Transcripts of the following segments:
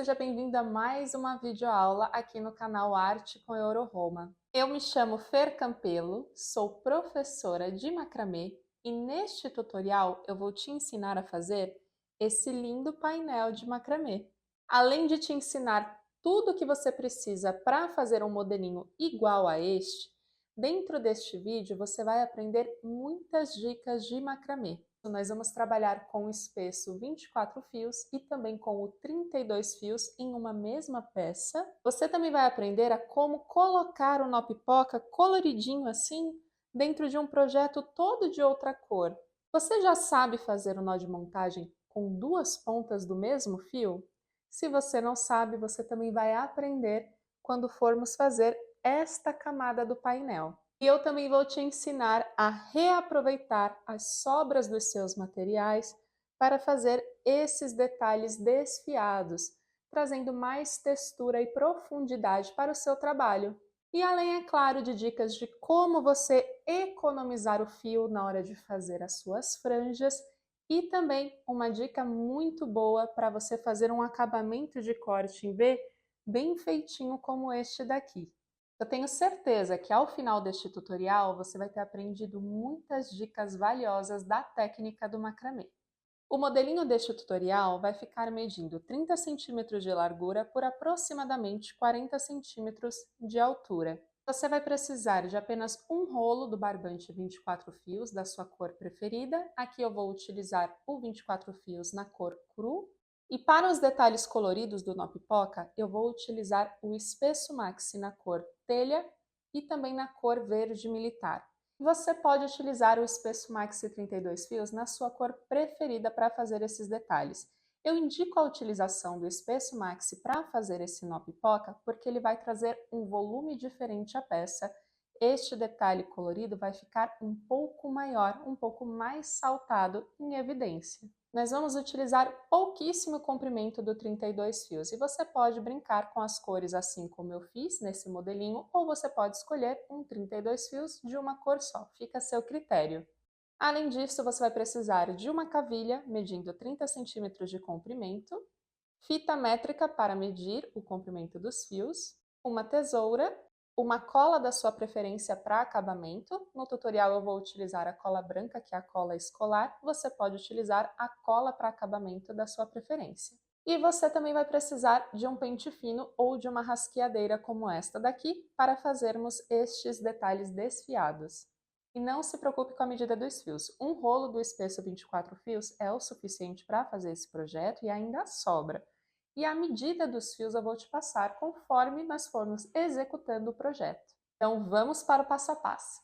seja bem-vindo a mais uma videoaula aqui no canal Arte com Euroroma. Eu me chamo Fer Campelo, sou professora de macramê e neste tutorial eu vou te ensinar a fazer esse lindo painel de macramê. Além de te ensinar tudo o que você precisa para fazer um modelinho igual a este, dentro deste vídeo você vai aprender muitas dicas de macramê. Nós vamos trabalhar com o espesso 24 fios e também com o 32 fios em uma mesma peça. Você também vai aprender a como colocar o nó pipoca coloridinho assim dentro de um projeto todo de outra cor. Você já sabe fazer o nó de montagem com duas pontas do mesmo fio? Se você não sabe, você também vai aprender quando formos fazer esta camada do painel. E eu também vou te ensinar a reaproveitar as sobras dos seus materiais para fazer esses detalhes desfiados, trazendo mais textura e profundidade para o seu trabalho. E além, é claro, de dicas de como você economizar o fio na hora de fazer as suas franjas e também uma dica muito boa para você fazer um acabamento de corte em V bem feitinho como este daqui. Eu tenho certeza que ao final deste tutorial você vai ter aprendido muitas dicas valiosas da técnica do macramê. O modelinho deste tutorial vai ficar medindo 30 centímetros de largura por aproximadamente 40 centímetros de altura. Você vai precisar de apenas um rolo do barbante 24 fios da sua cor preferida. Aqui eu vou utilizar o 24 fios na cor cru. E para os detalhes coloridos do nó pipoca, eu vou utilizar o espesso maxi na cor telha e também na cor verde militar. Você pode utilizar o espesso maxi 32 fios na sua cor preferida para fazer esses detalhes. Eu indico a utilização do espesso maxi para fazer esse nó pipoca porque ele vai trazer um volume diferente à peça. Este detalhe colorido vai ficar um pouco maior, um pouco mais saltado em evidência. Nós vamos utilizar pouquíssimo comprimento do 32 fios e você pode brincar com as cores assim como eu fiz nesse modelinho, ou você pode escolher um 32 fios de uma cor só, fica a seu critério. Além disso, você vai precisar de uma cavilha medindo 30 centímetros de comprimento, fita métrica para medir o comprimento dos fios, uma tesoura, uma cola da sua preferência para acabamento. No tutorial eu vou utilizar a cola branca, que é a cola escolar. Você pode utilizar a cola para acabamento da sua preferência. E você também vai precisar de um pente fino ou de uma rasqueadeira como esta daqui para fazermos estes detalhes desfiados. E não se preocupe com a medida dos fios. Um rolo do espesso 24 fios é o suficiente para fazer esse projeto e ainda sobra. E a medida dos fios eu vou te passar conforme nós formos executando o projeto. Então vamos para o passo a passo.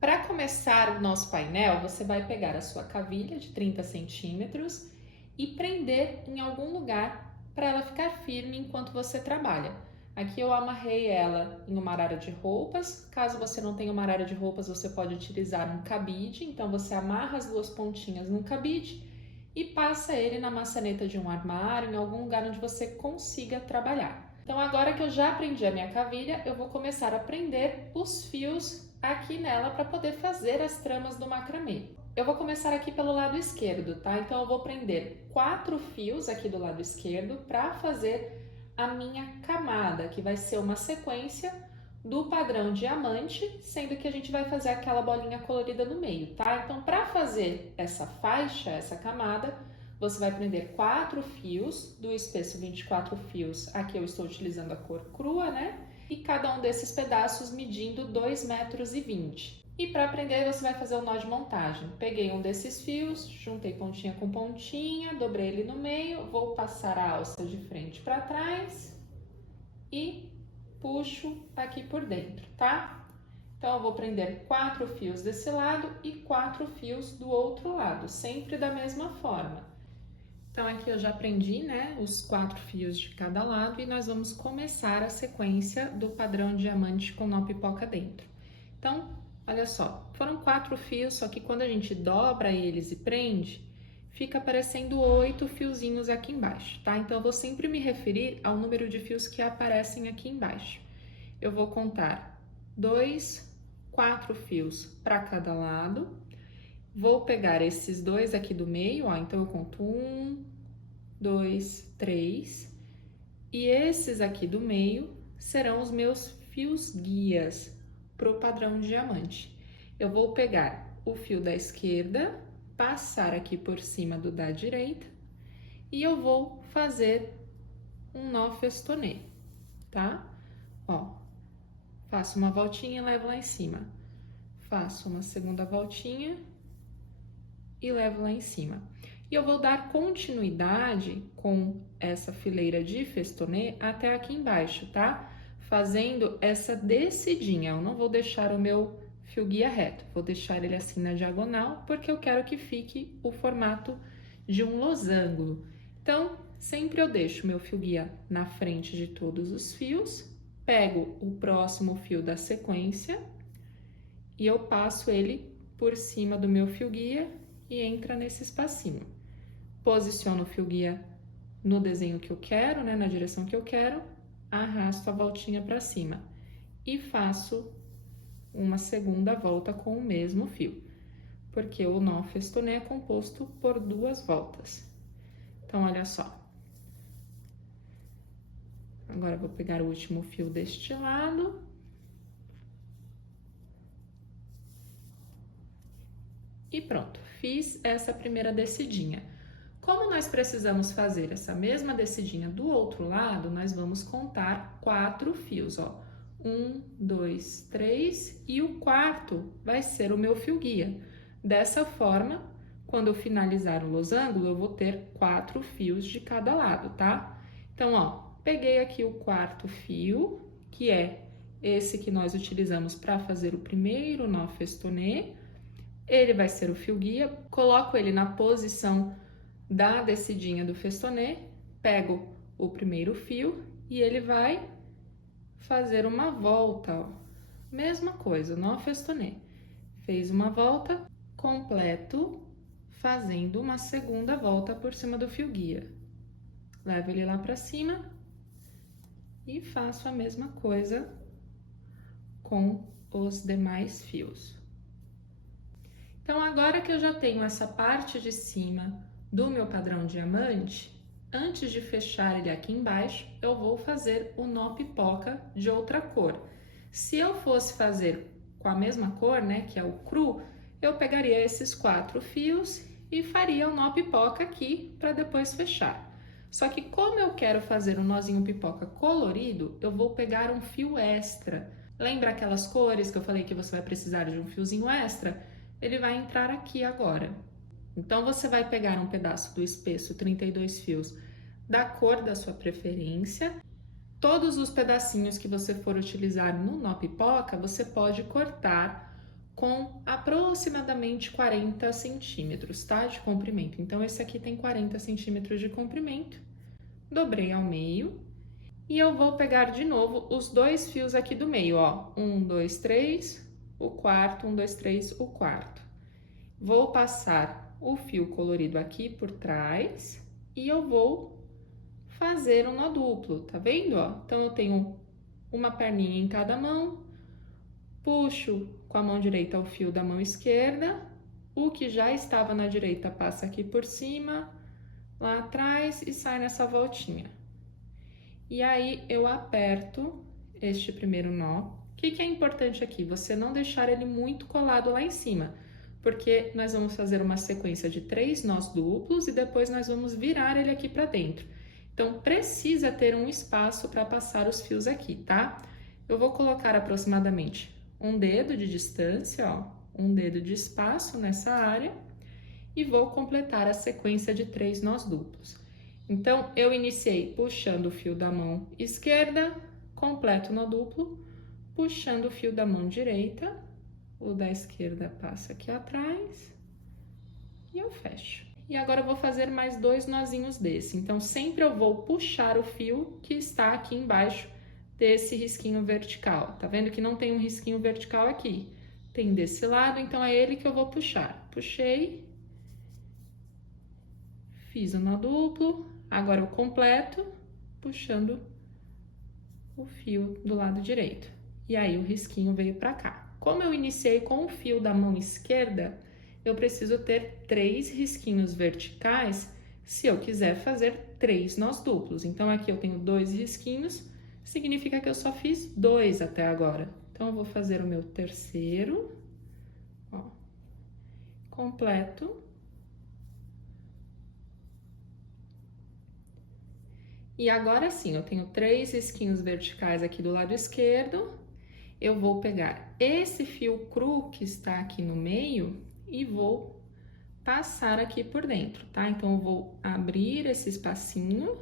Para começar o nosso painel, você vai pegar a sua cavilha de 30 centímetros e prender em algum lugar para ela ficar firme enquanto você trabalha. Aqui eu amarrei ela em uma arara de roupas. Caso você não tenha uma arara de roupas, você pode utilizar um cabide. Então você amarra as duas pontinhas num cabide e passa ele na maçaneta de um armário, em algum lugar onde você consiga trabalhar. Então agora que eu já prendi a minha cavilha, eu vou começar a prender os fios aqui nela para poder fazer as tramas do macramê. Eu vou começar aqui pelo lado esquerdo, tá? Então eu vou prender 4 fios aqui do lado esquerdo para fazer a minha camada, que vai ser uma sequência do padrão diamante, sendo que a gente vai fazer aquela bolinha colorida no meio, tá? Então, para fazer essa faixa, essa camada, você vai prender 4 fios do espesso 24 fios. Aqui eu estou utilizando a cor crua, né? E cada um desses pedaços medindo 2,20 metros. E para prender, você vai fazer o nó de montagem. Peguei um desses fios, juntei pontinha com pontinha, dobrei ele no meio, vou passar a alça de frente para trás e puxo aqui por dentro, tá? Então eu vou prender 4 fios desse lado e 4 fios do outro lado, sempre da mesma forma. Então aqui eu já prendi, né, os 4 fios de cada lado e nós vamos começar a sequência do padrão diamante com nó pipoca dentro. Então, olha só, foram 4 fios, só que quando a gente dobra eles e prende, fica aparecendo 8 fiozinhos aqui embaixo, tá? Então, eu vou sempre me referir ao número de fios que aparecem aqui embaixo. Eu vou contar 2, 4 fios para cada lado. Vou pegar esses dois aqui do meio, ó, então eu conto 1, 2, 3. E esses aqui do meio serão os meus fios guias para o padrão de diamante. Eu vou pegar o fio da esquerda, passar aqui por cima do da direita e eu vou fazer um nó festonê, tá? Ó, faço uma voltinha e levo lá em cima. Faço uma segunda voltinha e levo lá em cima. E eu vou dar continuidade com essa fileira de festonê até aqui embaixo, tá? Fazendo essa descidinha, eu não vou deixar o meu fio guia reto, vou deixar ele assim na diagonal, porque eu quero que fique o formato de um losango. Então, sempre eu deixo meu fio guia na frente de todos os fios, pego o próximo fio da sequência e eu passo ele por cima do meu fio guia e entra nesse espacinho. Posiciono o fio guia no desenho que eu quero, né, na direção que eu quero, arrasto a voltinha para cima e faço uma segunda volta com o mesmo fio, porque o nó festonê é composto por 2 voltas. Então, olha só. Agora, eu vou pegar o último fio deste lado. E pronto, fiz essa primeira descidinha. Como nós precisamos fazer essa mesma descidinha do outro lado, nós vamos contar 4 fios, ó. 1, 2, 3 e o quarto vai ser o meu fio guia. Dessa forma, quando eu finalizar o losango, eu vou ter 4 fios de cada lado, tá? Então, ó, peguei aqui o quarto fio, que é esse que nós utilizamos para fazer o primeiro nó festonê. Ele vai ser o fio guia, coloco ele na posição da descidinha do festonê, pego o primeiro fio e ele vai fazer uma volta, ó. Mesma coisa, nó festonê. Fez uma volta, completo, fazendo uma segunda volta por cima do fio guia. Levo ele lá pra cima e faço a mesma coisa com os demais fios. Então, agora que eu já tenho essa parte de cima do meu padrão diamante, antes de fechar ele aqui embaixo, eu vou fazer o nó pipoca de outra cor. Se eu fosse fazer com a mesma cor, né, que é o cru, eu pegaria esses 4 fios e faria o nó pipoca aqui para depois fechar. Só que como eu quero fazer um nozinho pipoca colorido, eu vou pegar um fio extra. Lembra aquelas cores que eu falei que você vai precisar de um fiozinho extra? Ele vai entrar aqui agora. Então, você vai pegar um pedaço do espesso 32 fios da cor da sua preferência. Todos os pedacinhos que você for utilizar no nó pipoca, você pode cortar com aproximadamente 40 centímetros, tá? De comprimento. Então, esse aqui tem 40 centímetros de comprimento. Dobrei ao meio. E eu vou pegar de novo os 2 fios aqui do meio, ó. 1, 2, 3, o quarto, 1, 2, 3, o quarto. Vou passar o fio colorido aqui por trás e eu vou fazer um nó duplo, tá vendo, ó? Então, eu tenho uma perninha em cada mão, puxo com a mão direita o fio da mão esquerda, o que já estava na direita passa aqui por cima, lá atrás e sai nessa voltinha. E aí, eu aperto este primeiro nó. O que é importante aqui? Você não deixar ele muito colado lá em cima, porque nós vamos fazer uma sequência de 3 nós duplos e depois nós vamos virar ele aqui para dentro. Então, precisa ter um espaço para passar os fios aqui, tá? Eu vou colocar aproximadamente um dedo de distância, ó, um dedo de espaço nessa área e vou completar a sequência de 3 nós duplos. Então, eu iniciei puxando o fio da mão esquerda, completo o nó duplo, puxando o fio da mão direita, o da esquerda passa aqui atrás e eu fecho. E agora eu vou fazer mais 2 nozinhos desse. Então, sempre eu vou puxar o fio que está aqui embaixo desse risquinho vertical. Tá vendo que não tem um risquinho vertical aqui? Tem desse lado, então é ele que eu vou puxar. Puxei, fiz o nó duplo, agora eu completo, puxando o fio do lado direito. E aí, o risquinho veio pra cá. Como eu iniciei com o fio da mão esquerda, eu preciso ter 3 risquinhos verticais se eu quiser fazer 3 nós duplos. Então, aqui eu tenho 2 risquinhos, significa que eu só fiz 2 até agora. Então, eu vou fazer o meu terceiro, ó, completo. E agora sim, eu tenho 3 risquinhos verticais aqui do lado esquerdo. Eu vou pegar esse fio cru que está aqui no meio e vou passar aqui por dentro, tá? Então, eu vou abrir esse espacinho,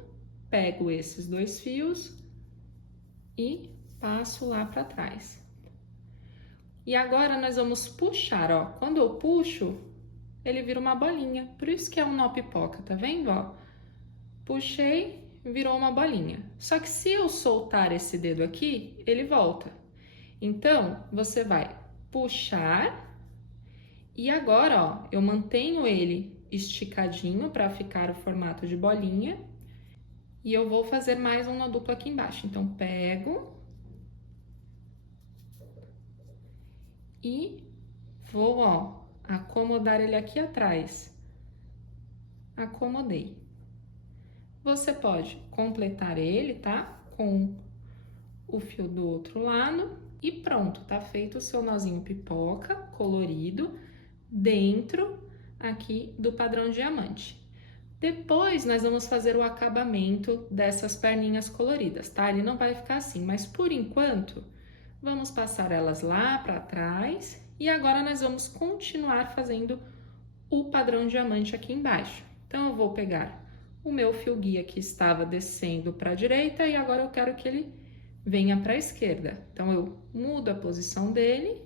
pego esses 2 fios e passo lá para trás. E agora, nós vamos puxar, ó. Quando eu puxo, ele vira uma bolinha. Por isso que é um nó pipoca, tá vendo, ó? Puxei, virou uma bolinha. Só que se eu soltar esse dedo aqui, ele volta. Então, você vai puxar e agora, ó, eu mantenho ele esticadinho para ficar o formato de bolinha e eu vou fazer mais um nó duplo aqui embaixo. Então, pego e vou, ó, acomodar ele aqui atrás. Acomodei. Você pode completar ele, tá? Com o fio do outro lado e pronto, tá feito o seu nozinho pipoca colorido dentro aqui do padrão diamante. Depois, nós vamos fazer o acabamento dessas perninhas coloridas, tá? Ele não vai ficar assim, mas por enquanto, vamos passar elas lá para trás e agora nós vamos continuar fazendo o padrão diamante aqui embaixo. Então, eu vou pegar o meu fio guia que estava descendo para a direita e agora eu quero que ele venha para a esquerda. Então, eu mudo a posição dele,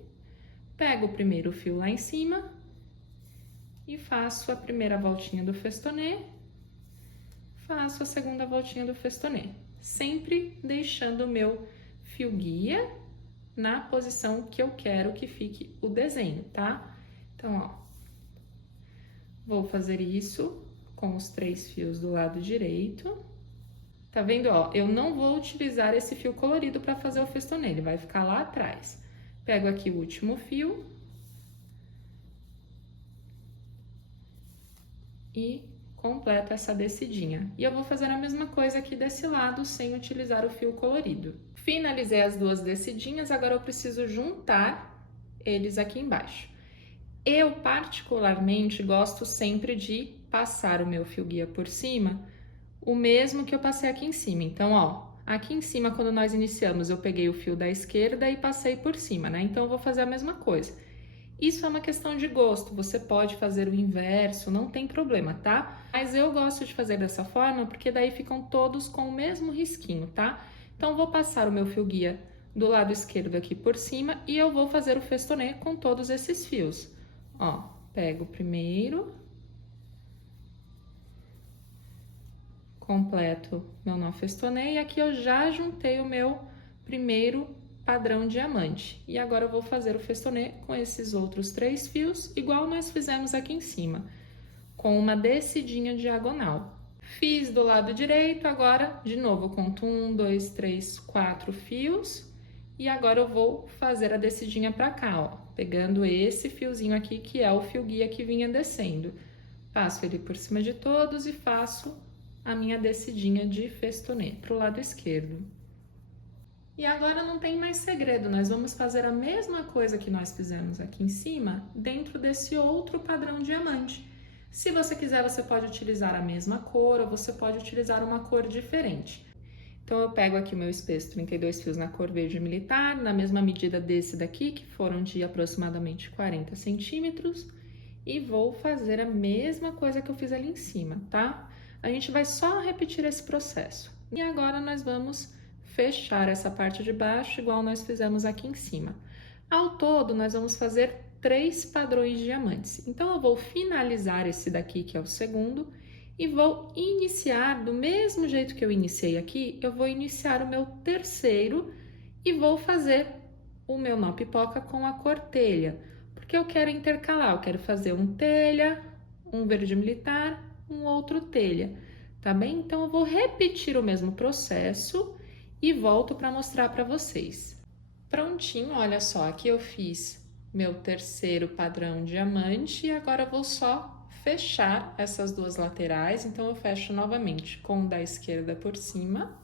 pego o primeiro fio lá em cima e faço a primeira voltinha do festonê, faço a segunda voltinha do festonê, sempre deixando o meu fio guia na posição que eu quero que fique o desenho, tá? Então, ó, vou fazer isso com os 3 fios do lado direito. Tá vendo, ó? Eu não vou utilizar esse fio colorido para fazer o festonê, ele vai ficar lá atrás. Pego aqui o último fio e completo essa descidinha. E eu vou fazer a mesma coisa aqui desse lado, sem utilizar o fio colorido. Finalizei as 2 descidinhas, agora eu preciso juntar eles aqui embaixo. Eu, particularmente, gosto sempre de passar o meu fio guia por cima, o mesmo que eu passei aqui em cima. Então, ó, aqui em cima, quando nós iniciamos, eu peguei o fio da esquerda e passei por cima, né? Então, eu vou fazer a mesma coisa. Isso é uma questão de gosto, você pode fazer o inverso, não tem problema, tá? Mas eu gosto de fazer dessa forma porque daí ficam todos com o mesmo risquinho, tá? Então, vou passar o meu fio guia do lado esquerdo aqui por cima e eu vou fazer o festonê com todos esses fios. Ó, pego o primeiro, completo meu nó festonê e aqui eu já juntei o meu primeiro padrão diamante. E agora eu vou fazer o festonê com esses outros 3 fios, igual nós fizemos aqui em cima, com uma descidinha diagonal. Fiz do lado direito, agora, de novo, eu conto 1, 2, 3, 4 fios. E agora eu vou fazer a descidinha pra cá, ó, pegando esse fiozinho aqui, que é o fio guia que vinha descendo. Passo ele por cima de todos e faço a minha descidinha de festonê pro lado esquerdo. E agora não tem mais segredo, nós vamos fazer a mesma coisa que nós fizemos aqui em cima, dentro desse outro padrão diamante. Se você quiser, você pode utilizar a mesma cor ou você pode utilizar uma cor diferente. Então, eu pego aqui o meu espesso 32 fios na cor verde militar, na mesma medida desse daqui, que foram de aproximadamente 40 centímetros, e vou fazer a mesma coisa que eu fiz ali em cima, tá? A gente vai só repetir esse processo. E agora, nós vamos fechar essa parte de baixo, igual nós fizemos aqui em cima. Ao todo, nós vamos fazer 3 padrões diamantes. Então, eu vou finalizar esse daqui, que é o segundo, e vou iniciar do mesmo jeito que eu iniciei aqui, eu vou iniciar o meu terceiro e vou fazer o meu nó pipoca com a cor telha, porque eu quero intercalar, eu quero fazer um telha, um verde militar, um outro telha, tá bem? Então, eu vou repetir o mesmo processo e volto para mostrar para vocês. Prontinho, olha só, aqui eu fiz meu terceiro padrão diamante e agora eu vou só fechar essas duas laterais, então eu fecho novamente com o da esquerda por cima.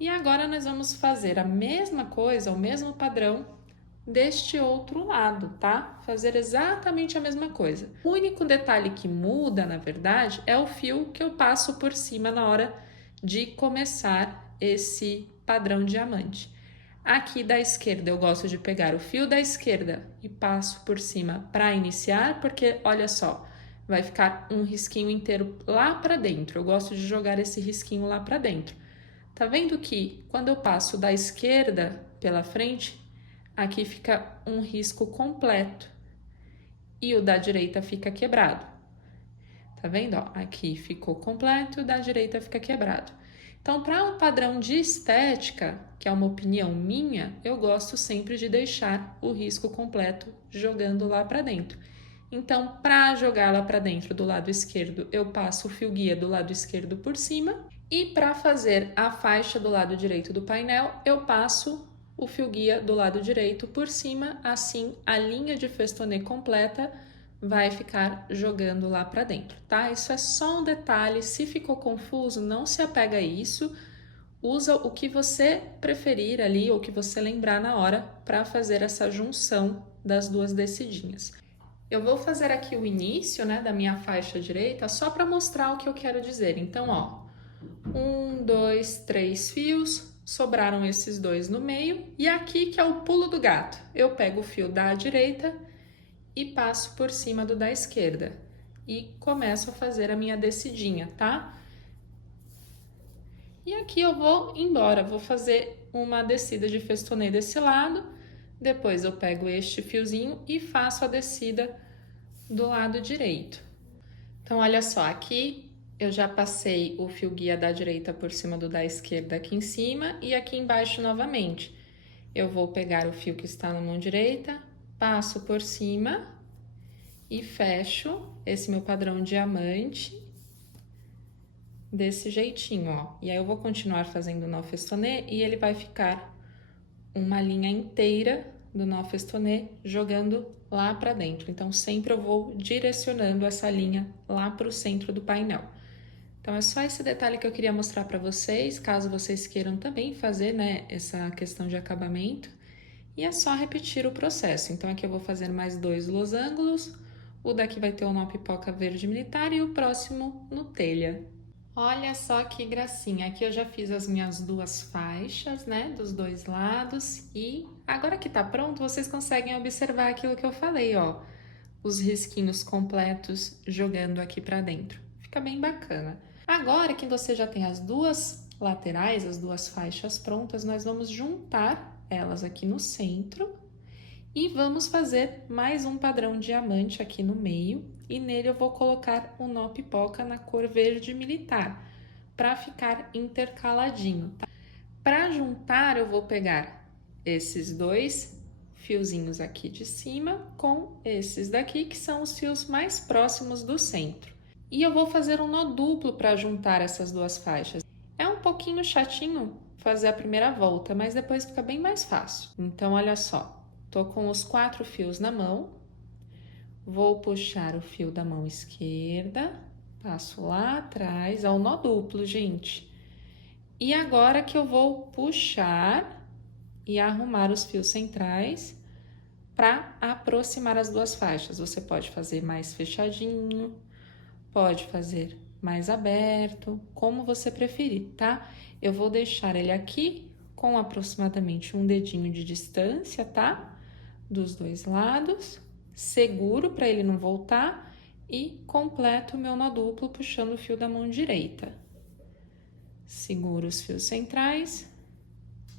E agora nós vamos fazer a mesma coisa, o mesmo padrão deste outro lado, tá? Fazer exatamente a mesma coisa. O único detalhe que muda, na verdade, é o fio que eu passo por cima na hora de começar esse padrão diamante. Aqui da esquerda eu gosto de pegar o fio da esquerda e passo por cima para iniciar, porque olha só, vai ficar um risquinho inteiro lá para dentro. Eu gosto de jogar esse risquinho lá para dentro. Tá vendo que quando eu passo da esquerda pela frente, aqui fica um risco completo e o da direita fica quebrado. Tá vendo? Ó, aqui ficou completo e o da direita fica quebrado. Então, para um padrão de estética, que é uma opinião minha, eu gosto sempre de deixar o risco completo jogando lá para dentro. Então, para jogar lá para dentro do lado esquerdo, eu passo o fio guia do lado esquerdo por cima. E para fazer a faixa do lado direito do painel, eu passo o fio guia do lado direito por cima, assim a linha de festonê completa vai ficar jogando lá para dentro, tá? Isso é só um detalhe, se ficou confuso, não se apega a isso, usa o que você preferir ali, ou que você lembrar na hora para fazer essa junção das duas descidinhas. Eu vou fazer aqui o início, né, da minha faixa direita, só para mostrar o que eu quero dizer. Então, ó, 1, 2, 3 fios, sobraram esses dois no meio, e aqui que é o pulo do gato, eu pego o fio da direita e passo por cima do da esquerda e começo a fazer a minha descidinha, tá? E aqui eu vou embora, vou fazer uma descida de festonê desse lado, depois eu pego este fiozinho e faço a descida do lado direito. Então, olha só, aqui eu já passei o fio guia da direita por cima do da esquerda aqui em cima e aqui embaixo novamente. Eu vou pegar o fio que está na mão direita, passo por cima e fecho esse meu padrão diamante desse jeitinho, ó. E aí eu vou continuar fazendo nó festonê e ele vai ficar uma linha inteira do nó festonê jogando lá para dentro. Então, sempre eu vou direcionando essa linha lá para o centro do painel. Então, é só esse detalhe que eu queria mostrar para vocês, caso vocês queiram também fazer, né, essa questão de acabamento. E é só repetir o processo. Então, aqui eu vou fazer mais 2 losangos, o daqui vai ter o nó pipoca verde militar e o próximo no telha. Olha só que gracinha, aqui eu já fiz as minhas duas faixas, né, dos dois lados, e agora que tá pronto, vocês conseguem observar aquilo que eu falei, ó, os risquinhos completos jogando aqui pra dentro. Fica bem bacana. Agora que você já tem as duas laterais, as duas faixas prontas, nós vamos juntar elas aqui no centro e vamos fazer mais um padrão diamante aqui no meio. E nele eu vou colocar o nó pipoca na cor verde militar, para ficar intercaladinho, tá? Para juntar, eu vou pegar esses dois fiozinhos aqui de cima com esses daqui, que são os fios mais próximos do centro. E eu vou fazer um nó duplo para juntar essas duas faixas. É um pouquinho chatinho fazer a primeira volta, mas depois fica bem mais fácil. Então, olha só, tô com os 4 fios na mão. Vou puxar o fio da mão esquerda, passo lá atrás, ao nó duplo, gente. E agora que eu vou puxar e arrumar os fios centrais para aproximar as duas faixas. Você pode fazer mais fechadinho, pode fazer mais aberto, como você preferir, tá? Eu vou deixar ele aqui com aproximadamente um dedinho de distância, tá? Dos dois lados. Seguro para ele não voltar e completo o meu nó duplo puxando o fio da mão direita. Seguro os fios centrais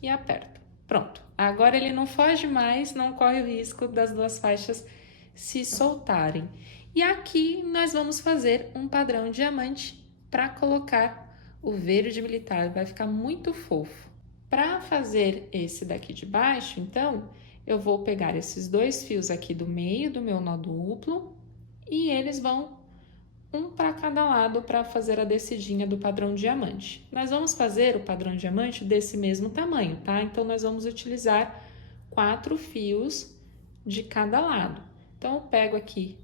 e aperto. Pronto. Agora ele não foge mais, não corre o risco das duas faixas se soltarem. E aqui nós vamos fazer um padrão diamante para colocar o verde militar, vai ficar muito fofo. Para fazer esse daqui de baixo, então, eu vou pegar esses dois fios aqui do meio do meu nó duplo e eles vão um para cada lado para fazer a descidinha do padrão diamante. Nós vamos fazer o padrão diamante desse mesmo tamanho, tá? Então, nós vamos utilizar 4 fios de cada lado. Então, eu pego aqui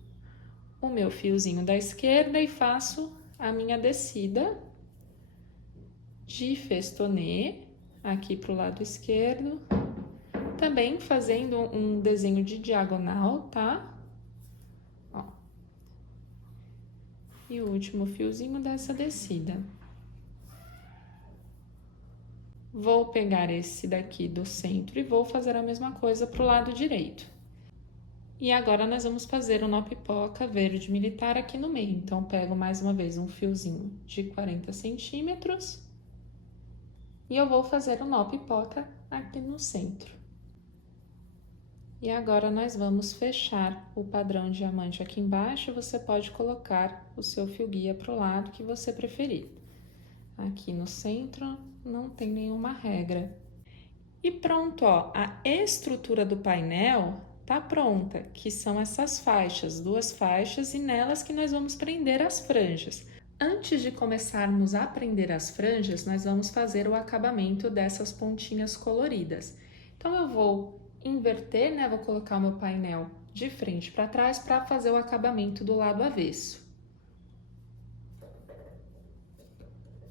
o meu fiozinho da esquerda e faço a minha descida de festonê aqui para o lado esquerdo, também fazendo um desenho de diagonal, tá? Ó. E o último fiozinho dessa descida. Vou pegar esse daqui do centro e vou fazer a mesma coisa para o lado direito. E agora nós vamos fazer o nó pipoca verde militar aqui no meio. Então, pego mais uma vez um fiozinho de 40 centímetros e eu vou fazer o nó pipoca aqui no centro. E agora nós vamos fechar o padrão diamante aqui embaixo. Você pode colocar o seu fio guia para o lado que você preferir. Aqui no centro não tem nenhuma regra. E pronto, ó, a estrutura do painel tá pronta, que são essas faixas, 2 faixas, e nelas que nós vamos prender as franjas. Antes de começarmos a prender as franjas, nós vamos fazer o acabamento dessas pontinhas coloridas. Então, eu vou inverter, né? Vou colocar o meu painel de frente para trás para fazer o acabamento do lado avesso.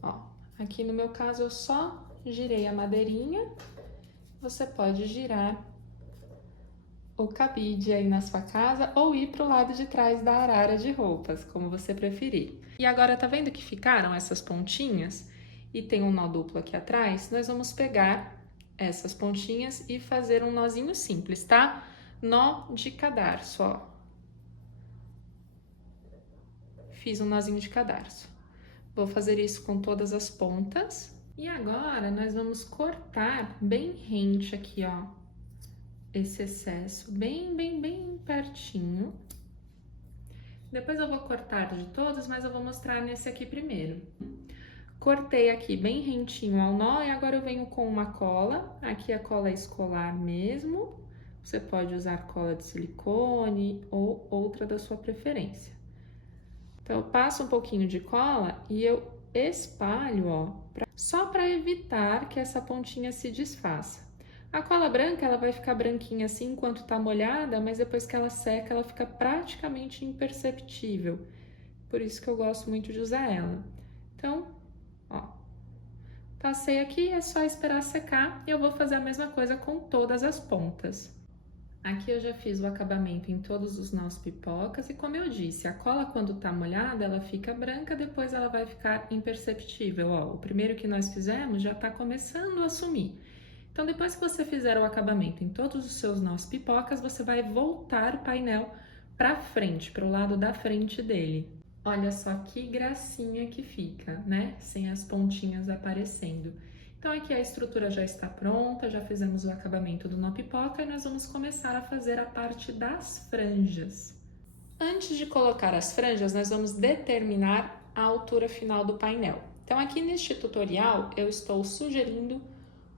Ó, aqui no meu caso, eu só girei a madeirinha. Você pode girar o cabide aí na sua casa ou ir para o lado de trás da arara de roupas, como você preferir. E agora, tá vendo que ficaram essas pontinhas? E tem um nó duplo aqui atrás? Nós vamos pegar essas pontinhas e fazer um nozinho simples, tá? Nó de cadarço, ó. Fiz um nozinho de cadarço. Vou fazer isso com todas as pontas. E agora, nós vamos cortar bem rente aqui, ó, esse excesso, bem pertinho. Depois eu vou cortar de todos, mas eu vou mostrar nesse aqui primeiro. Cortei aqui bem rentinho ao nó e agora eu venho com uma cola. Aqui a cola é escolar mesmo. Você pode usar cola de silicone ou outra da sua preferência. Então, eu passo um pouquinho de cola e eu espalho, ó, só para evitar que essa pontinha se desfaça. A cola branca, ela vai ficar branquinha assim enquanto tá molhada, mas depois que ela seca, ela fica praticamente imperceptível. Por isso que eu gosto muito de usar ela. Então, ó, passei aqui, é só esperar secar e eu vou fazer a mesma coisa com todas as pontas. Aqui eu já fiz o acabamento em todos os nós pipocas e, como eu disse, a cola quando tá molhada, ela fica branca, depois ela vai ficar imperceptível. Ó, o primeiro que nós fizemos já tá começando a sumir. Então, depois que você fizer o acabamento em todos os seus nós pipocas, você vai voltar o painel para frente, para o lado da frente dele. Olha só que gracinha que fica, né? Sem as pontinhas aparecendo. Então, aqui a estrutura já está pronta, já fizemos o acabamento do nó pipoca e nós vamos começar a fazer a parte das franjas. Antes de colocar as franjas, nós vamos determinar a altura final do painel. Então, aqui neste tutorial, eu estou sugerindo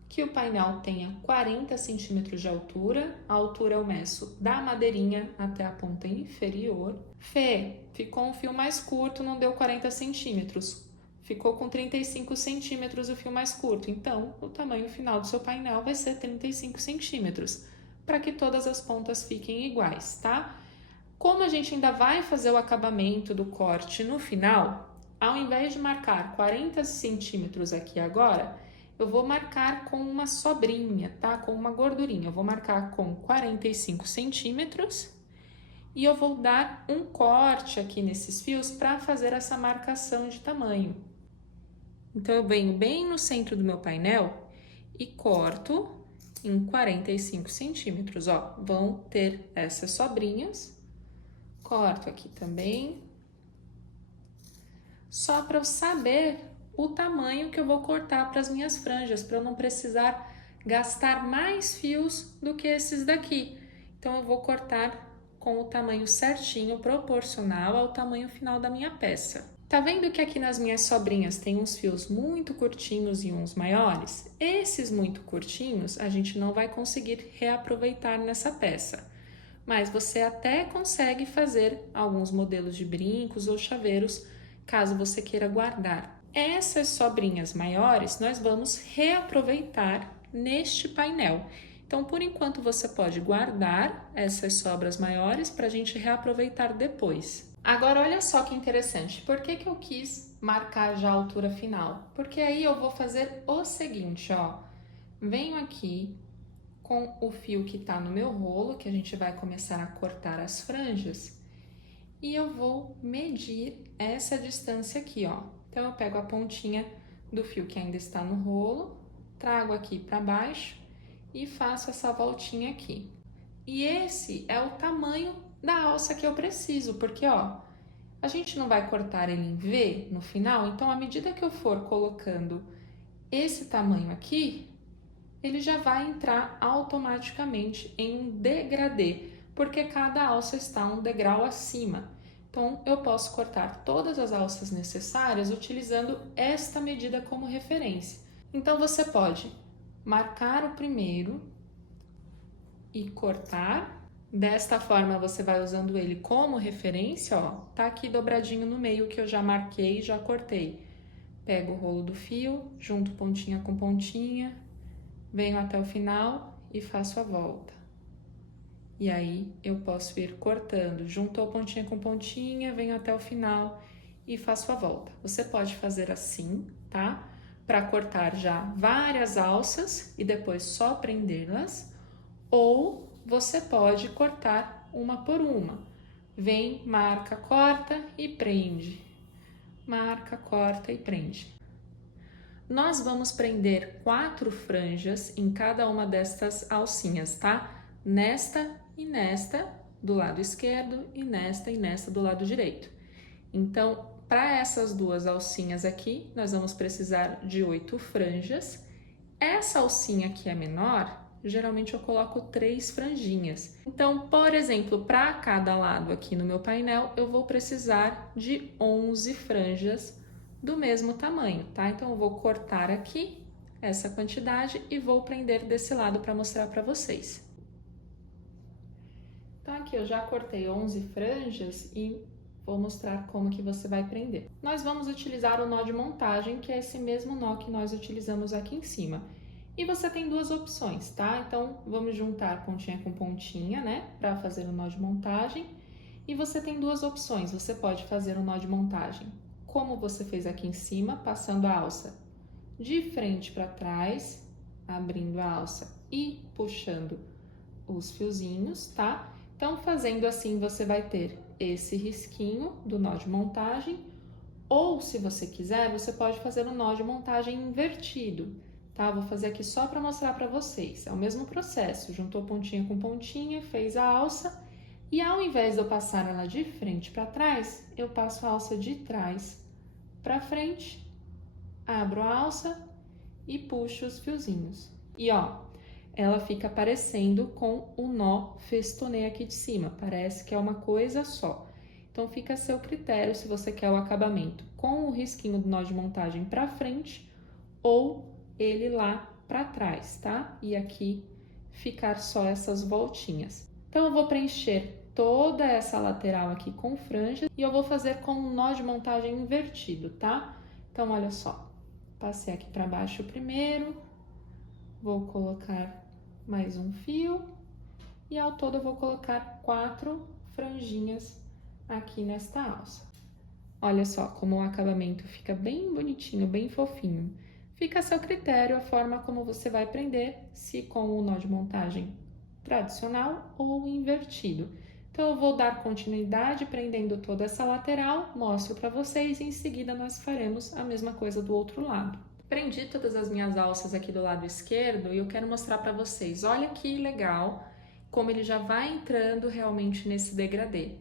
que o painel tenha 40 centímetros de altura. A altura eu meço da madeirinha até a ponta inferior. Fê, ficou um fio mais curto, não deu 40 centímetros. Ficou com 35 centímetros o fio mais curto. Então, o tamanho final do seu painel vai ser 35 centímetros, para que todas as pontas fiquem iguais, tá? Como a gente ainda vai fazer o acabamento do corte no final, ao invés de marcar 40 centímetros aqui agora, eu vou marcar com uma sobrinha, tá? Com uma gordurinha. Eu vou marcar com 45 centímetros e eu vou dar um corte aqui nesses fios para fazer essa marcação de tamanho. Então, eu venho bem no centro do meu painel e corto em 45 centímetros, ó. Vão ter essas sobrinhas. Corto aqui também. Só para eu saber o tamanho que eu vou cortar para as minhas franjas, para eu não precisar gastar mais fios do que esses daqui. Então, eu vou cortar com o tamanho certinho, proporcional ao tamanho final da minha peça. Tá vendo que aqui nas minhas sobrinhas tem uns fios muito curtinhos e uns maiores? Esses muito curtinhos a gente não vai conseguir reaproveitar nessa peça, mas você até consegue fazer alguns modelos de brincos ou chaveiros, caso você queira guardar. Essas sobrinhas maiores nós vamos reaproveitar neste painel. Então, por enquanto, você pode guardar essas sobras maiores para a gente reaproveitar depois. Agora, olha só que interessante. Por que que eu quis marcar já a altura final? Porque aí eu vou fazer o seguinte, ó. Venho aqui com o fio que está no meu rolo, que a gente vai começar a cortar as franjas, e eu vou medir essa distância aqui, ó. Então, eu pego a pontinha do fio que ainda está no rolo, trago aqui para baixo e faço essa voltinha aqui. E esse é o tamanho da alça que eu preciso, porque, ó, a gente não vai cortar ele em V no final, então, à medida que eu for colocando esse tamanho aqui, ele já vai entrar automaticamente em um degradê, porque cada alça está um degrau acima. Então, eu posso cortar todas as alças necessárias utilizando esta medida como referência. Então, você pode marcar o primeiro e cortar. Desta forma, você vai usando ele como referência, ó. Tá aqui dobradinho no meio que eu já marquei e já cortei. Pego o rolo do fio, junto pontinha com pontinha, venho até o final e faço a volta. E aí, eu posso ir cortando, juntou pontinha com pontinha, venho até o final e faço a volta. Você pode fazer assim, tá? Para cortar já várias alças e depois só prendê-las, ou você pode cortar uma por uma. Vem, marca, corta e prende. Marca, corta e prende. Nós vamos prender 4 franjas em cada uma destas alcinhas, tá? Nesta e nesta do lado esquerdo e nesta do lado direito. Então, para essas duas alcinhas aqui, nós vamos precisar de 8 franjas. Essa alcinha que é menor, geralmente eu coloco 3 franjinhas. Então, por exemplo, para cada lado aqui no meu painel, eu vou precisar de 11 franjas do mesmo tamanho, tá? Então, eu vou cortar aqui essa quantidade e vou prender desse lado para mostrar para vocês. Então, aqui eu já cortei 11 franjas e vou mostrar como que você vai prender. Nós vamos utilizar o nó de montagem, que é esse mesmo nó que nós utilizamos aqui em cima. E você tem duas opções, tá? Então, vamos juntar pontinha com pontinha, né? Para fazer o nó de montagem. E você tem duas opções. Você pode fazer o nó de montagem como você fez aqui em cima, passando a alça de frente para trás, abrindo a alça e puxando os fiozinhos, tá? Então, fazendo assim, você vai ter esse risquinho do nó de montagem. Ou, se você quiser, você pode fazer o nó de montagem invertido. Tá? Vou fazer aqui só para mostrar para vocês. É o mesmo processo, juntou pontinha com pontinha, fez a alça e ao invés de eu passar ela de frente para trás, eu passo a alça de trás para frente, abro a alça e puxo os fiozinhos. E ó, ela fica parecendo com o nó festonê aqui de cima, parece que é uma coisa só. Então fica a seu critério se você quer o acabamento com o risquinho do nó de montagem para frente ou ele lá para trás, tá? E aqui ficar só essas voltinhas. Então, eu vou preencher toda essa lateral aqui com franja e eu vou fazer com um nó de montagem invertido, tá? Então, olha só, passei aqui para baixo o primeiro, vou colocar mais um fio e ao todo eu vou colocar 4 franjinhas aqui nesta alça. Olha só como o acabamento fica bem bonitinho, bem fofinho. Fica a seu critério a forma como você vai prender, se com o nó de montagem tradicional ou invertido. Então, eu vou dar continuidade prendendo toda essa lateral, mostro para vocês e em seguida nós faremos a mesma coisa do outro lado. Prendi todas as minhas alças aqui do lado esquerdo e eu quero mostrar para vocês. Olha que legal como ele já vai entrando realmente nesse degradê.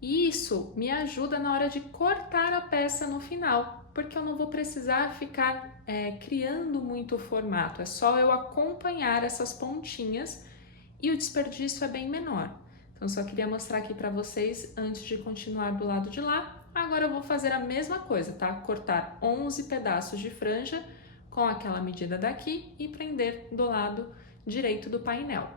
Isso me ajuda na hora de cortar a peça no final, porque eu não vou precisar ficar criando muito o formato, é só eu acompanhar essas pontinhas e o desperdício é bem menor. Então, só queria mostrar aqui para vocês antes de continuar do lado de lá. Agora eu vou fazer a mesma coisa, tá? Cortar 11 pedaços de franja com aquela medida daqui e prender do lado direito do painel.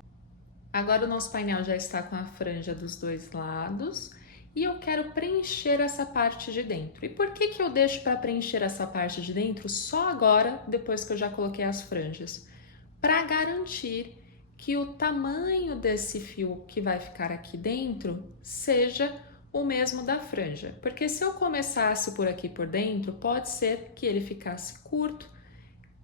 Agora o nosso painel já está com a franja dos dois lados. E eu quero preencher essa parte de dentro. E por que eu deixo para preencher essa parte de dentro só agora, depois que eu já coloquei as franjas? Para garantir que o tamanho desse fio que vai ficar aqui dentro seja o mesmo da franja, porque se eu começasse por aqui por dentro, pode ser que ele ficasse curto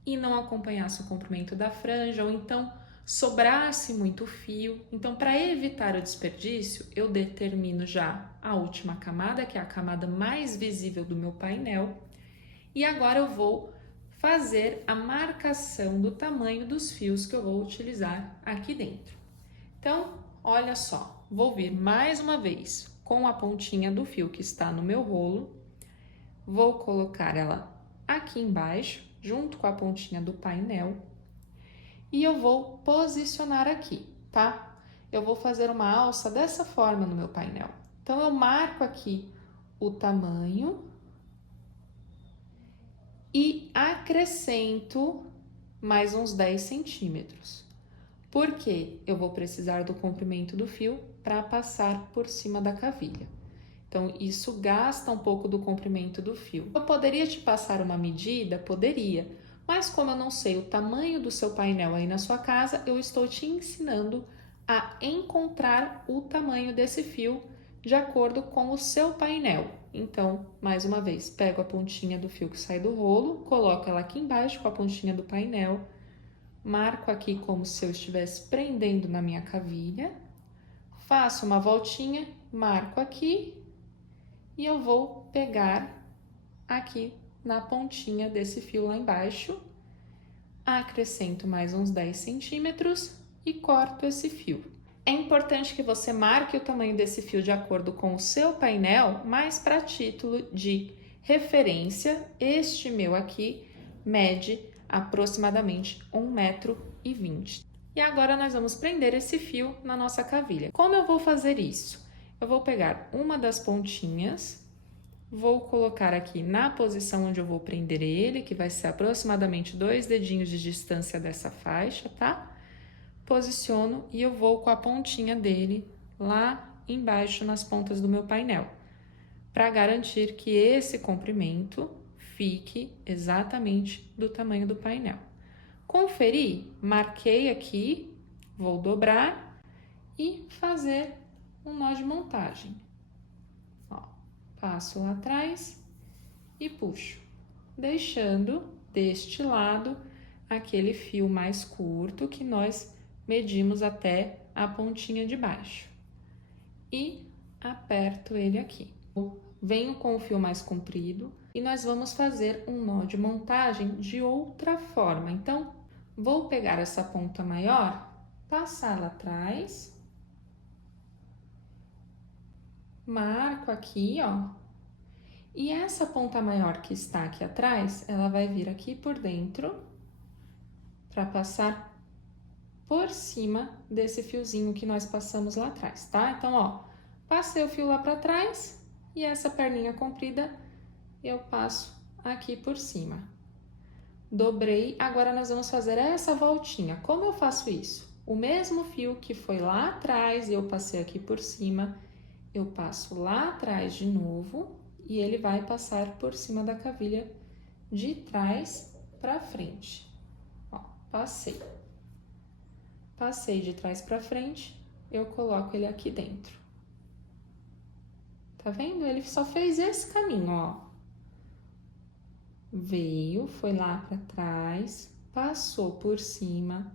e não acompanhasse o comprimento da franja, ou então sobrasse muito fio. Então, para evitar o desperdício, eu determino já a última camada, que é a camada mais visível do meu painel, e agora eu vou fazer a marcação do tamanho dos fios que eu vou utilizar aqui dentro. Então, olha só, vou vir mais uma vez com a pontinha do fio que está no meu rolo, vou colocar ela aqui embaixo, junto com a pontinha do painel, e eu vou posicionar aqui, tá? Eu vou fazer uma alça dessa forma no meu painel. Então, eu marco aqui o tamanho e acrescento mais uns 10 centímetros. Porque eu vou precisar do comprimento do fio para passar por cima da cavilha. Então, isso gasta um pouco do comprimento do fio. Eu poderia te passar uma medida? Poderia. Mas como eu não sei o tamanho do seu painel aí na sua casa, eu estou te ensinando a encontrar o tamanho desse fio de acordo com o seu painel. Então, mais uma vez, pego a pontinha do fio que sai do rolo, coloco ela aqui embaixo com a pontinha do painel, marco aqui como se eu estivesse prendendo na minha cavilha, faço uma voltinha, marco aqui e eu vou pegar aqui na pontinha desse fio lá embaixo, acrescento mais uns 10 centímetros e corto esse fio. É importante que você marque o tamanho desse fio de acordo com o seu painel, mas para título de referência, este meu aqui mede aproximadamente 1,20 m. E agora nós vamos prender esse fio na nossa cavilha. Como eu vou fazer isso? Eu vou pegar uma das pontinhas, vou colocar aqui na posição onde eu vou prender ele, que vai ser aproximadamente 2 dedinhos de distância dessa faixa, tá? Posiciono e eu vou com a pontinha dele lá embaixo nas pontas do meu painel, para garantir que esse comprimento fique exatamente do tamanho do painel. Conferi, marquei aqui, vou dobrar e fazer um nó de montagem. Ó, passo lá atrás e puxo, deixando deste lado aquele fio mais curto que nós medimos até a pontinha de baixo e aperto ele aqui. Venho com o fio mais comprido e nós vamos fazer um nó de montagem de outra forma. Então, vou pegar essa ponta maior, passar lá atrás, marco aqui, ó, e essa ponta maior que está aqui atrás, ela vai vir aqui por dentro para passar por cima desse fiozinho que nós passamos lá atrás, tá? Então, ó, passei o fio lá para trás e essa perninha comprida eu passo aqui por cima. Dobrei, agora nós vamos fazer essa voltinha. Como eu faço isso? O mesmo fio que foi lá atrás e eu passei aqui por cima, eu passo lá atrás de novo e ele vai passar por cima da cavilha de trás para frente. Ó, passei. Passei de trás para frente, eu coloco ele aqui dentro. Tá vendo? Ele só fez esse caminho, ó. Veio, foi lá para trás, passou por cima,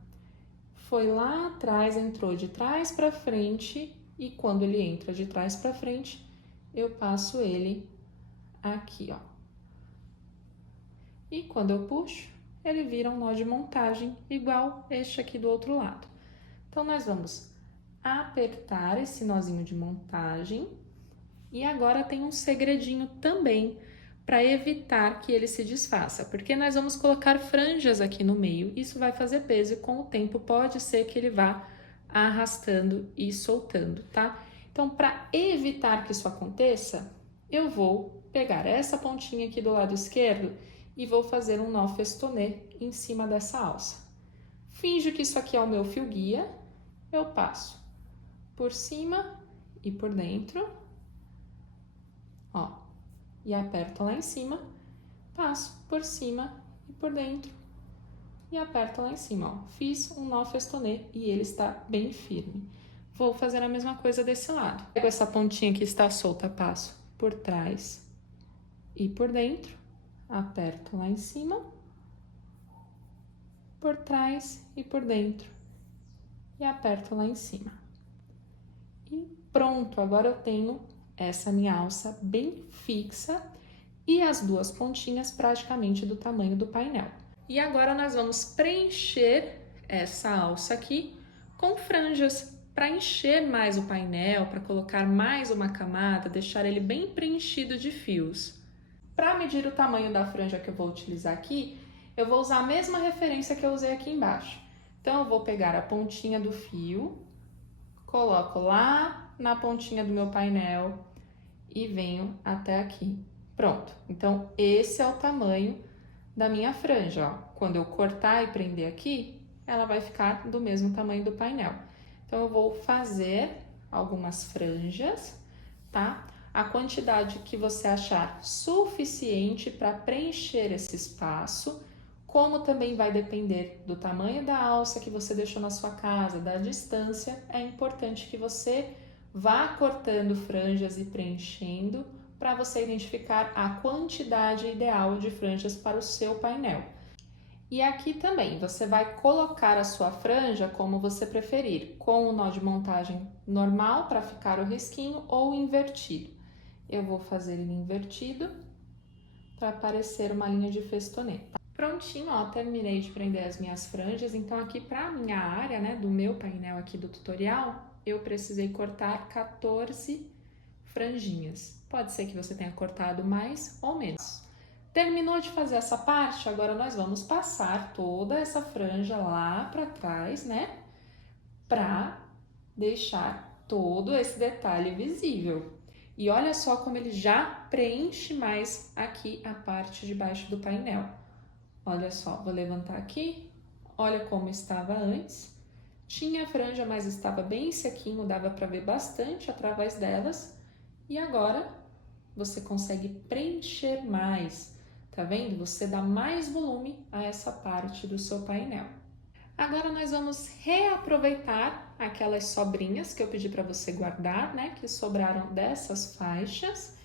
foi lá atrás, entrou de trás para frente e quando ele entra de trás para frente, eu passo ele aqui, ó. E quando eu puxo, ele vira um nó de montagem igual este aqui do outro lado. Então, nós vamos apertar esse nozinho de montagem e agora tem um segredinho também para evitar que ele se desfaça, porque nós vamos colocar franjas aqui no meio, isso vai fazer peso e com o tempo pode ser que ele vá arrastando e soltando, tá? Então, para evitar que isso aconteça, eu vou pegar essa pontinha aqui do lado esquerdo e vou fazer um nó festonê em cima dessa alça. Finjo que isso aqui é o meu fio guia, eu passo por cima e por dentro, ó, e aperto lá em cima, passo por cima e por dentro, e aperto lá em cima, ó. Fiz um nó festonê e ele está bem firme. Vou fazer a mesma coisa desse lado. Pego essa pontinha que está solta, passo por trás e por dentro, aperto lá em cima, por trás e por dentro, e aperto lá em cima. E pronto, agora eu tenho essa minha alça bem fixa e as duas pontinhas praticamente do tamanho do painel. E agora nós vamos preencher essa alça aqui com franjas para encher mais o painel, para colocar mais uma camada, deixar ele bem preenchido de fios. Para medir o tamanho da franja que eu vou utilizar aqui, eu vou usar a mesma referência que eu usei aqui embaixo. Então, eu vou pegar a pontinha do fio, coloco lá na pontinha do meu painel e venho até aqui. Pronto. Então, esse é o tamanho da minha franja, ó. Quando eu cortar e prender aqui, ela vai ficar do mesmo tamanho do painel. Então, eu vou fazer algumas franjas, tá? A quantidade que você achar suficiente para preencher esse espaço, como também vai depender do tamanho da alça que você deixou na sua casa, da distância, é importante que você vá cortando franjas e preenchendo para você identificar a quantidade ideal de franjas para o seu painel. E aqui também, você vai colocar a sua franja como você preferir, com o nó de montagem normal para ficar o risquinho ou invertido. Eu vou fazer ele invertido para aparecer uma linha de festonê. Prontinho, ó, terminei de prender as minhas franjas. Então aqui para a minha área, né, do meu painel aqui do tutorial, eu precisei cortar 14 franjinhas. Pode ser que você tenha cortado mais ou menos. Terminou de fazer essa parte, agora nós vamos passar toda essa franja lá para trás, né? Para deixar todo esse detalhe visível. E olha só como ele já preenche mais aqui a parte de baixo do painel. Olha só, vou levantar aqui, olha como estava antes. Tinha franja, mas estava bem sequinho, dava para ver bastante através delas. E agora você consegue preencher mais, tá vendo? Você dá mais volume a essa parte do seu painel. Agora nós vamos reaproveitar aquelas sobrinhas que eu pedi para você guardar, né? Que sobraram dessas faixas.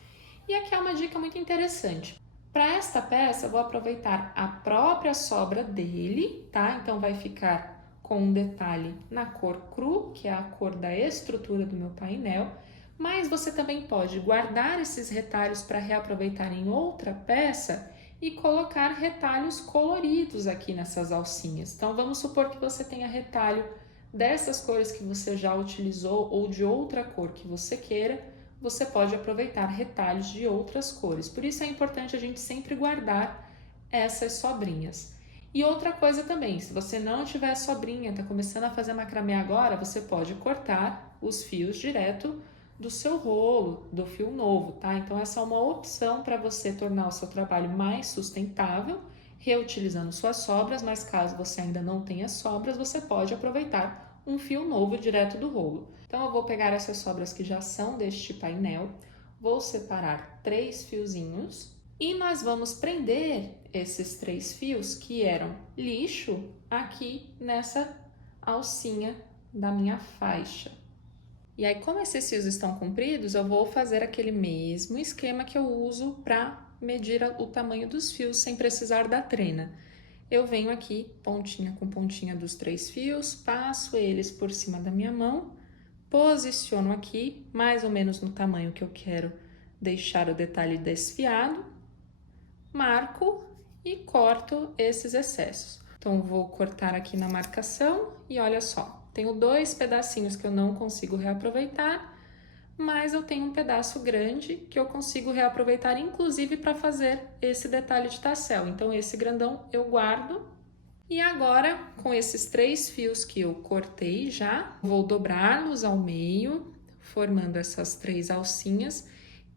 E aqui é uma dica muito interessante. Para esta peça, eu vou aproveitar a própria sobra dele, tá? Então vai ficar com um detalhe na cor cru, que é a cor da estrutura do meu painel. Mas você também pode guardar esses retalhos para reaproveitar em outra peça e colocar retalhos coloridos aqui nessas alcinhas. Então, vamos supor que você tenha retalho dessas cores que você já utilizou ou de outra cor que você queira, você pode aproveitar retalhos de outras cores. Por isso é importante a gente sempre guardar essas sobrinhas. E outra coisa também, se você não tiver sobrinha, está começando a fazer macramê agora, você pode cortar os fios direto do seu rolo, do fio novo, tá? Então essa é uma opção para você tornar o seu trabalho mais sustentável, reutilizando suas sobras, mas caso você ainda não tenha sobras, você pode aproveitar um fio novo direto do rolo. Então eu vou pegar essas sobras que já são deste painel, vou separar 3 fiozinhos e nós vamos prender esses 3 fios que eram lixo aqui nessa alcinha da minha faixa. E aí, como esses fios estão compridos, eu vou fazer aquele mesmo esquema que eu uso para medir o tamanho dos fios sem precisar da trena. Eu venho aqui, pontinha com pontinha dos 3 fios, passo eles por cima da minha mão, posiciono aqui, mais ou menos no tamanho que eu quero deixar o detalhe desfiado, marco e corto esses excessos. Então, vou cortar aqui na marcação e olha só. Tenho 2 pedacinhos que eu não consigo reaproveitar, mas eu tenho um pedaço grande que eu consigo reaproveitar, inclusive para fazer esse detalhe de tassel. Então, esse grandão eu guardo. E agora, com esses 3 fios que eu cortei já, vou dobrá-los ao meio, formando essas 3 alcinhas.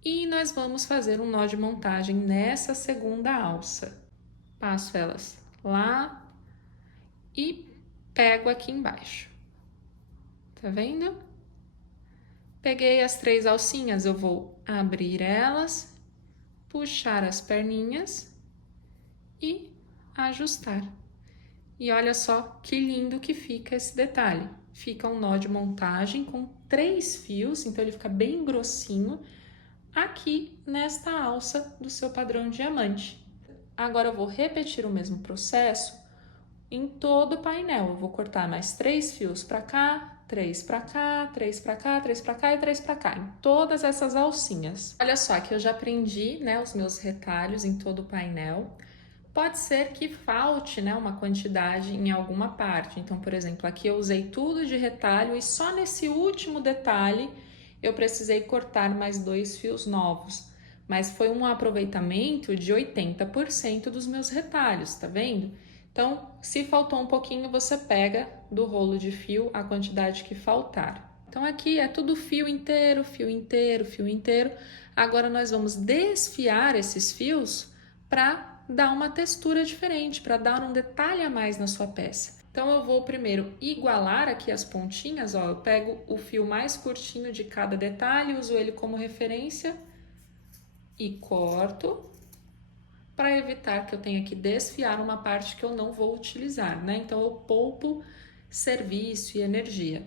E nós vamos fazer um nó de montagem nessa segunda alça. Passo elas lá e pego aqui embaixo. Tá vendo? Peguei as 3 alcinhas, eu vou abrir elas, puxar as perninhas e ajustar. E olha só que lindo que fica esse detalhe. Fica um nó de montagem com 3 fios, então ele fica bem grossinho aqui nesta alça do seu padrão diamante. Agora eu vou repetir o mesmo processo em todo o painel. Eu vou cortar mais 3 fios para cá, 3 para cá, 3 para cá, 3 para cá e 3 para cá, em todas essas alcinhas. Olha só que eu já prendi, né, os meus retalhos em todo o painel. Pode ser que falte, né, uma quantidade em alguma parte. Então, por exemplo, aqui eu usei tudo de retalho e só nesse último detalhe eu precisei cortar mais 2 fios novos. Mas foi um aproveitamento de 80% dos meus retalhos, tá vendo? Então, se faltou um pouquinho, você pega do rolo de fio a quantidade que faltar. Então, aqui é tudo fio inteiro, fio inteiro, fio inteiro. Agora, nós vamos desfiar esses fios para dar uma textura diferente, para dar um detalhe a mais na sua peça. Então, eu vou primeiro igualar aqui as pontinhas, ó, eu pego o fio mais curtinho de cada detalhe, uso ele como referência e corto, para evitar que eu tenha que desfiar uma parte que eu não vou utilizar, né? Então, eu poupo serviço e energia.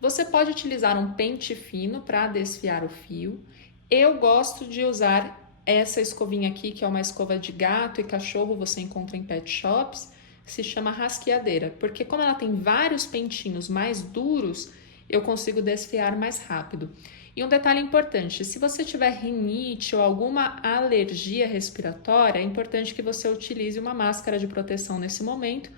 Você pode utilizar um pente fino para desfiar o fio. Eu gosto de usar essa escovinha aqui, que é uma escova de gato e cachorro, você encontra em pet shops, se chama rasqueadeira, porque como ela tem vários pentinhos mais duros, eu consigo desfiar mais rápido. E um detalhe importante, se você tiver rinite ou alguma alergia respiratória, é importante que você utilize uma máscara de proteção nesse momento,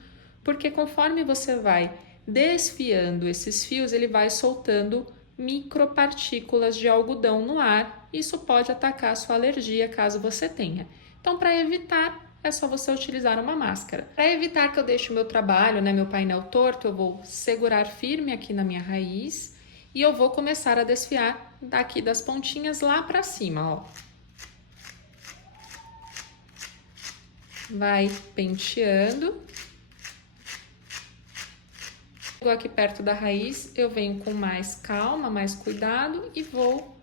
porque conforme você vai desfiando esses fios, ele vai soltando micropartículas de algodão no ar. Isso pode atacar a sua alergia caso você tenha. Então, para evitar, é só você utilizar uma máscara. Para evitar que eu deixe o meu trabalho, né, meu painel torto, eu vou segurar firme aqui na minha raiz e eu vou começar a desfiar daqui das pontinhas lá para cima, ó. Vai penteando. Chegou aqui perto da raiz, eu venho com mais calma, mais cuidado e vou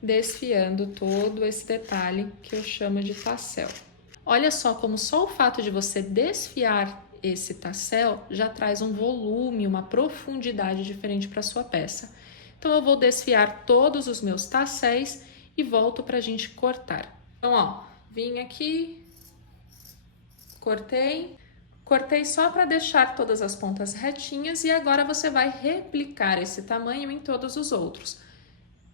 desfiando todo esse detalhe que eu chamo de tassel. Olha só como só o fato de você desfiar esse tassel já traz um volume, uma profundidade diferente para sua peça. Então eu vou desfiar todos os meus tasséis e volto para a gente cortar. Então, ó, vim aqui, cortei só para deixar todas as pontas retinhas e agora você vai replicar esse tamanho em todos os outros.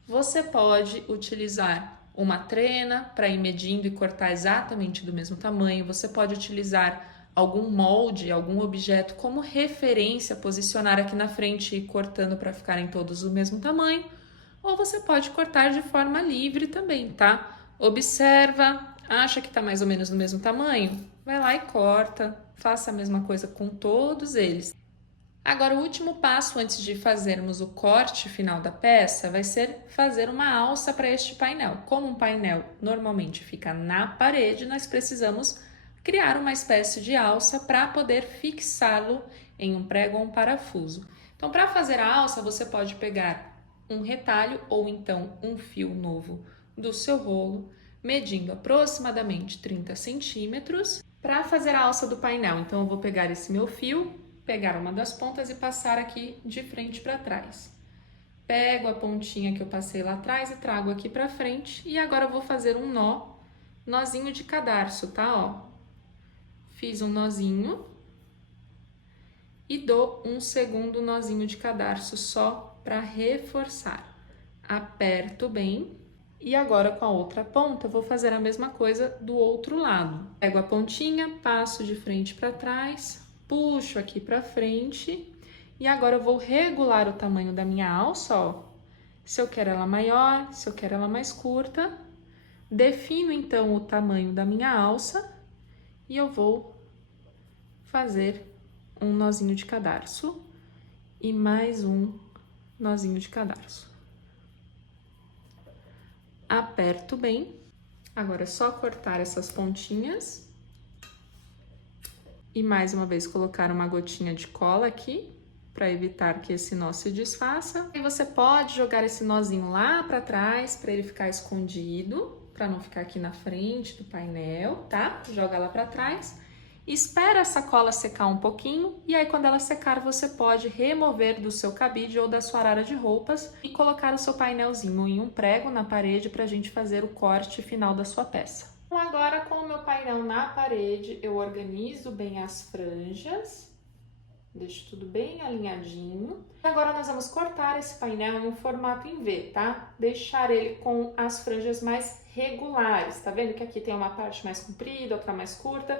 Você pode utilizar uma trena para ir medindo e cortar exatamente do mesmo tamanho. Você pode utilizar algum molde, algum objeto como referência, posicionar aqui na frente e ir cortando para ficarem todos do mesmo tamanho. Ou você pode cortar de forma livre também, tá? Observa, acha que está mais ou menos do mesmo tamanho? Vai lá e corta, faça a mesma coisa com todos eles. Agora, o último passo antes de fazermos o corte final da peça vai ser fazer uma alça para este painel. Como um painel normalmente fica na parede, nós precisamos criar uma espécie de alça para poder fixá-lo em um prego ou um parafuso. Então, para fazer a alça, você pode pegar um retalho ou então um fio novo do seu rolo, medindo aproximadamente 30 centímetros. Para fazer a alça do painel, então eu vou pegar esse meu fio, pegar uma das pontas e passar aqui de frente para trás. Pego a pontinha que eu passei lá atrás e trago aqui para frente e agora eu vou fazer um nozinho de cadarço, tá? Ó, fiz um nozinho e dou um segundo nozinho de cadarço só para reforçar. Aperto bem e agora com a outra ponta eu vou fazer a mesma coisa do outro lado. Pego a pontinha, passo de frente para trás, puxo aqui para frente e agora eu vou regular o tamanho da minha alça, ó. Se eu quero ela maior, se eu quero ela mais curta, defino então o tamanho da minha alça e eu vou fazer um nozinho de cadarço e mais um nozinho de cadarço. Aperto bem, agora é só cortar essas pontinhas. E mais uma vez colocar uma gotinha de cola aqui, para evitar que esse nó se desfaça. E você pode jogar esse nozinho lá para trás, para ele ficar escondido, para não ficar aqui na frente do painel, tá? Joga lá para trás. Espera essa cola secar um pouquinho e aí quando ela secar você pode remover do seu cabide ou da sua arara de roupas e colocar o seu painelzinho em um prego na parede para a gente fazer o corte final da sua peça. Então agora com o meu painel na parede eu organizo bem as franjas, deixo tudo bem alinhadinho. Agora nós vamos cortar esse painel em um formato em V, tá? Deixar ele com as franjas mais regulares, tá vendo que aqui tem uma parte mais comprida, outra mais curta?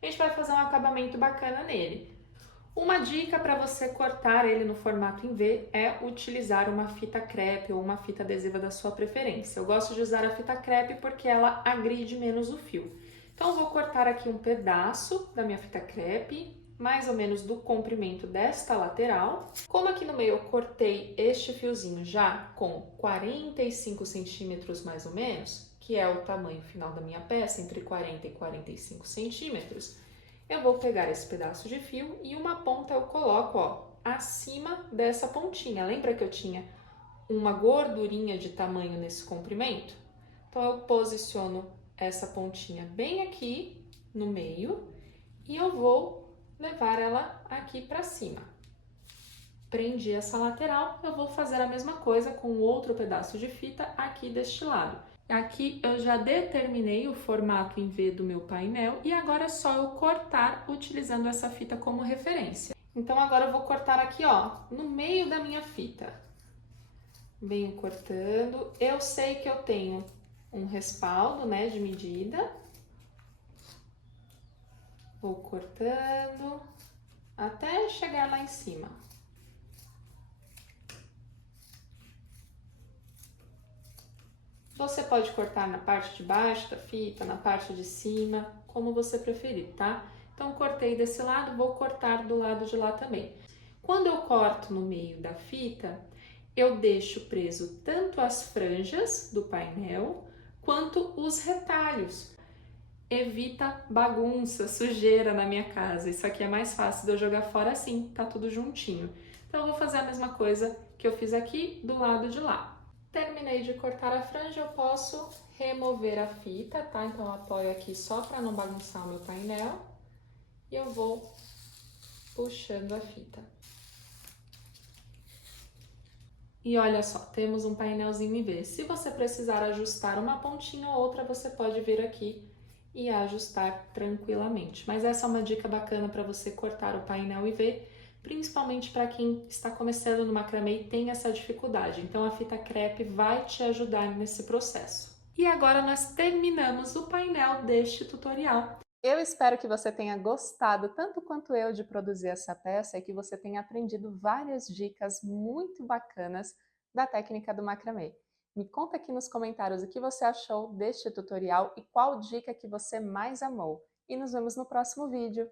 A gente vai fazer um acabamento bacana nele. Uma dica para você cortar ele no formato em V é utilizar uma fita crepe ou uma fita adesiva da sua preferência. Eu gosto de usar a fita crepe porque ela agride menos o fio. Então eu vou cortar aqui um pedaço da minha fita crepe, mais ou menos do comprimento desta lateral. Como aqui no meio eu cortei este fiozinho já com 45 centímetros mais ou menos, que é o tamanho final da minha peça, entre 40 e 45 centímetros, eu vou pegar esse pedaço de fio e uma ponta eu coloco, ó, acima dessa pontinha. Lembra que eu tinha uma gordurinha de tamanho nesse comprimento? Então eu posiciono essa pontinha bem aqui no meio e eu vou levar ela aqui para cima. Prendi essa lateral, eu vou fazer a mesma coisa com outro pedaço de fita aqui deste lado. Aqui eu já determinei o formato em V do meu painel e agora é só eu cortar utilizando essa fita como referência. Então agora eu vou cortar aqui, ó, no meio da minha fita. Venho cortando. Eu sei que eu tenho um respaldo, né, de medida. Vou cortando até chegar lá em cima. Você pode cortar na parte de baixo da fita, na parte de cima, como você preferir, tá? Então, cortei desse lado, vou cortar do lado de lá também. Quando eu corto no meio da fita, eu deixo preso tanto as franjas do painel, quanto os retalhos. Evita bagunça, sujeira na minha casa. Isso aqui é mais fácil de eu jogar fora assim, tá tudo juntinho. Então, eu vou fazer a mesma coisa que eu fiz aqui do lado de lá. Terminei de cortar a franja, eu posso remover a fita, tá? Então eu apoio aqui só para não bagunçar o meu painel e eu vou puxando a fita. E olha só, temos um painelzinho em V. Se você precisar ajustar uma pontinha ou outra, você pode vir aqui e ajustar tranquilamente. Mas essa é uma dica bacana para você cortar o painel em V, principalmente para quem está começando no macramê e tem essa dificuldade. Então a fita crepe vai te ajudar nesse processo. E agora nós terminamos o painel deste tutorial. Eu espero que você tenha gostado tanto quanto eu de produzir essa peça e que você tenha aprendido várias dicas muito bacanas da técnica do macramê. Me conta aqui nos comentários o que você achou deste tutorial e qual dica que você mais amou. E nos vemos no próximo vídeo.